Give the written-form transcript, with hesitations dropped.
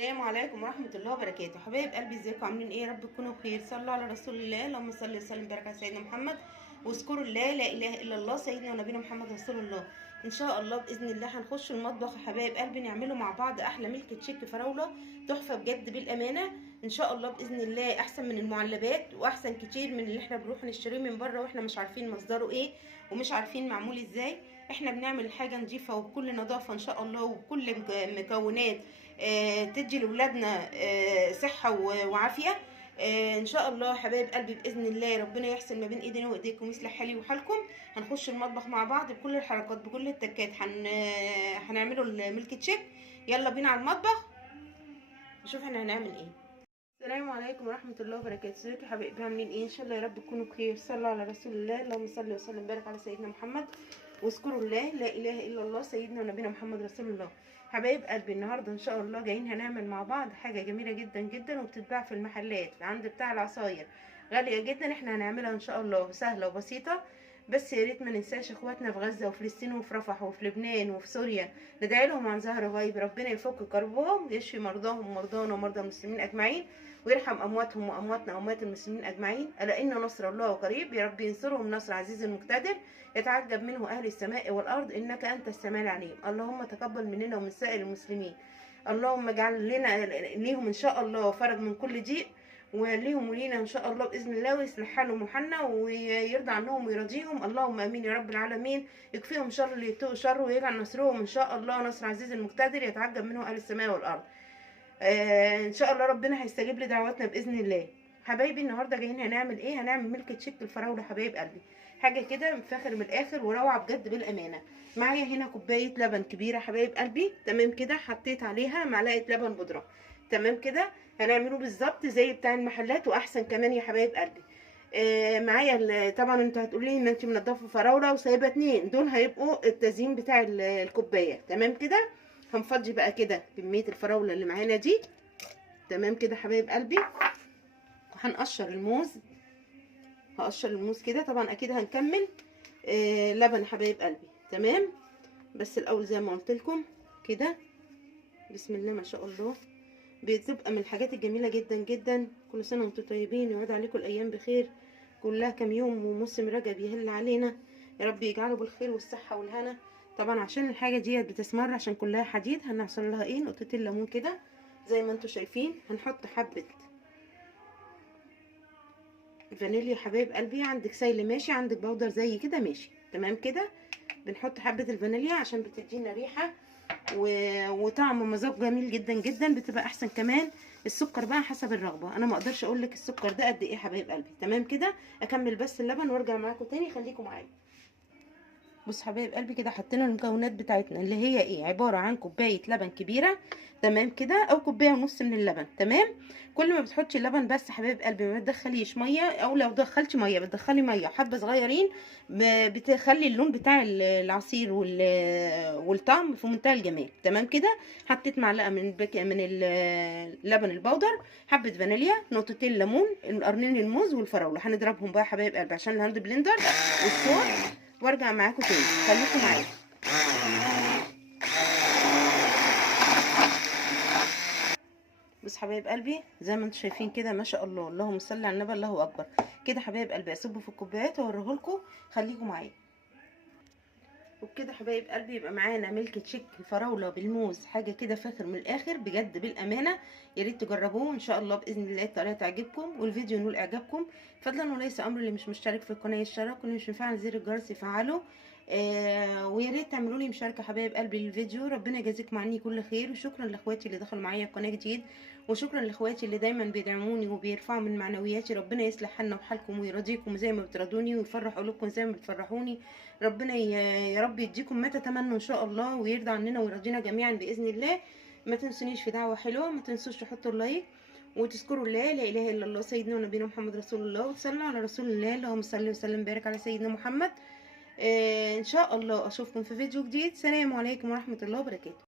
السلام عليكم ورحمة الله وبركاته. حبايب قلبي، ازيكم؟ عاملين ايه؟ يا رب تكونوا بخير. صلوا على رسول الله، اللهم صل وسلم وبارك على سيدنا محمد. واذكروا الله، لا اله الا الله، سيدنا ونبينا محمد رسول الله. ان شاء الله باذن الله هنخش المطبخ يا حبايب قلبي، نعمله مع بعض احلى ملك تشيك فراولة تحفة بجد بالامانة. ان شاء الله باذن الله احسن من المعلبات واحسن كتير من اللي احنا بنروح نشتريه من بره واحنا مش عارفين مصدره ايه ومش عارفين معمول ازاي. احنا بنعمل حاجة نظيفة وبكل نظافة ان شاء الله وبكل مكونات تدي لاولادنا صحه وعافيه. ان شاء الله يا حبايب قلبي باذن الله ربنا يحسن ما بين ايدينا وايديكم ويصلح حالي وحالكم. هنخش المطبخ مع بعض بكل الحركات بكل التكات هنعمله الميلك تشيك. يلا بينا على المطبخ نشوف احنا هنعمل ايه. السلام عليكم ورحمه الله وبركاته. ازيكم يا حبايبي؟ عاملين ايه؟ ان شاء الله يا رب تكونوا بخير. صلوا على رسول الله، اللهم صل وسلم وبارك على سيدنا محمد. واذكروا الله، لا اله الا الله، سيدنا ونبينا محمد رسول الله. حبايب قلبي، النهارده ان شاء الله جايين هنعمل مع بعض حاجه جميله جدا جدا وبتتباع في المحلات عند بتاع العصاير، غاليه جدا. احنا هنعملها ان شاء الله سهله وبسيطه. بس يا ريت ما ننساش اخواتنا في غزه وفلسطين وفي رفح وفي لبنان وفي سوريا، ندعي لهم عن ظهر غيب. ربنا يفك كربهم ويشفي مرضاهم ومرضانا ومرضى المسلمين اجمعين، ويرحم امواتهم وامواتنا واموات المسلمين اجمعين. الا ان نصر الله قريب. يا رب ينصرهم نصر عزيز مقتدر يتعجب منه اهل السماء والارض، انك انت السميع العليم. اللهم تقبل مننا ومن سائر المسلمين. اللهم اجعل لنا ليهم ان شاء الله فرج من كل ضيق، وليهم ولينا ان شاء الله باذن الله، ويصلح حالهم وحالنا ويرضى عنهم ويرضيهم. اللهم امين يا رب العالمين. يكفيهم شر اللي يتقوا شر، ويجعل نصرهم ان شاء الله نصر عزيز مقتدر يتعجب منه اهل السماء والارض. ان شاء الله ربنا هيستجيب لدعواتنا باذن الله. حبايبي، النهارده جايين هنعمل ايه؟ هنعمل ميلك تشيك الفراوله. حبايب قلبي، حاجه كده من فاخر من الاخر وروعه بجد بالامانه. معايا هنا كوبايه لبن كبيره حبايب قلبي، تمام كده. حطيت عليها معلقه لبن بودره، تمام كده. هنعمله بالظبط زي بتاع المحلات واحسن كمان يا حبايب قلبي. معايا طبعا انتوا هتقولي لي ان انت منضفه فراوله وسايبه اتنين، دول هيبقوا التزيين بتاع الكوبايه، تمام كده. هنفضي بقى كده كميه الفراوله اللي معانا دي، تمام كده حبايب قلبي. وهنقشر الموز، هقشر الموز كده. طبعا اكيد هنكمل لبن حبايب قلبي، تمام. بس الاول زي ما قلت لكم كده، بسم الله ما شاء الله، بتبقى من الحاجات الجميله جدا جدا. كل سنه وانتم طيبين، يعود عليكم الايام بخير، كلها كام يوم وموسم رجب يهل علينا، يا رب يجعله بالخير والصحه والهنا. طبعا عشان الحاجه ديت بتسمر، عشان كلها حديد، هنعصر لها ايه نقطتين ليمون كده زي ما انتم شايفين. هنحط حبه فانيليا حبايب قلبي، عندك سايل ماشي، عندك بودر زي كده ماشي، تمام كده. بنحط حبه الفانيليا عشان بتدينا ريحه وطعم ومذاق جميل جدا جدا، بتبقى احسن كمان. السكر بقى حسب الرغبه، انا ما اقدرش اقول لك السكر ده قد ايه حبايب قلبي، تمام كده. اكمل بس اللبن وارجع معاكم تاني، خليكم معايا. بص حبايب قلبي كده، حطينا المكونات بتاعتنا اللي هي ايه، عباره عن كوبايه لبن كبيره، تمام كده، او كوبايه ونص من اللبن، تمام. كل ما بتحطي اللبن بس حبايب قلبي ما تدخليش ميه، او لو دخلتي ميه بتدخلي ميه حبه صغيرين، بتخلي اللون بتاع العصير والطعم في منتهى الجمال، تمام كده. حطيت معلقه من اللبن البودر، حبه فانيليا، نقطتين ليمون، قرنين الموز والفراوله. هنضربهم بقى حبايب قلبي عشان الهاند بلندر والصوت، وارجع معاكم تاني، خليكم معايا. بص حبايب قلبي، زي ما انتم شايفين كده ما شاء الله، اللهم صل على النبي، الله اكبر. كده حبايب قلبي اصبه في الكوبايات واوريهولكم، خليكم معايا. وبكده حبايب قلبي يبقى معانا ميلك تشيك الفراوله بالموز، حاجه كده فاخر من الاخر بجد بالامانه. يا ريت تجربوه ان شاء الله باذن الله، الطريقه تعجبكم والفيديو ينول اعجابكم. فضلا وليس امر، اللي مش مشترك في القناه يشترك، واللي مش مفعل زر الجرس يفعله. ويا ريت تعملوا لي مشاركه حبايب قلبي للفيديو. ربنا يجازيكم عني كل خير. وشكرا لاخواتي اللي دخلوا معايا القناه جديد، وشكرا لاخواتي اللي دايما بيدعموني وبيرفعوا من معنوياتي. ربنا يصلح حالنا وحالكم ويرضيكم زي ما بترضوني، ويفرح قلوبكم زي ما بتفرحوني. ربنا يا رب يديكم ما تتمنوا ان شاء الله، ويرضى عننا ويرضينا جميعا باذن الله. ما تنسونيش في دعوه حلوه، ما تنسوش تحطوا اللايك وتذكروا الله، لا اله الا الله، سيدنا ونبينا محمد رسول الله. وتصلوا على رسول الله، اللهم صل وسلم وبارك على سيدنا محمد. ان شاء الله اشوفكم في فيديو جديد. سلام عليكم ورحمه الله وبركاته.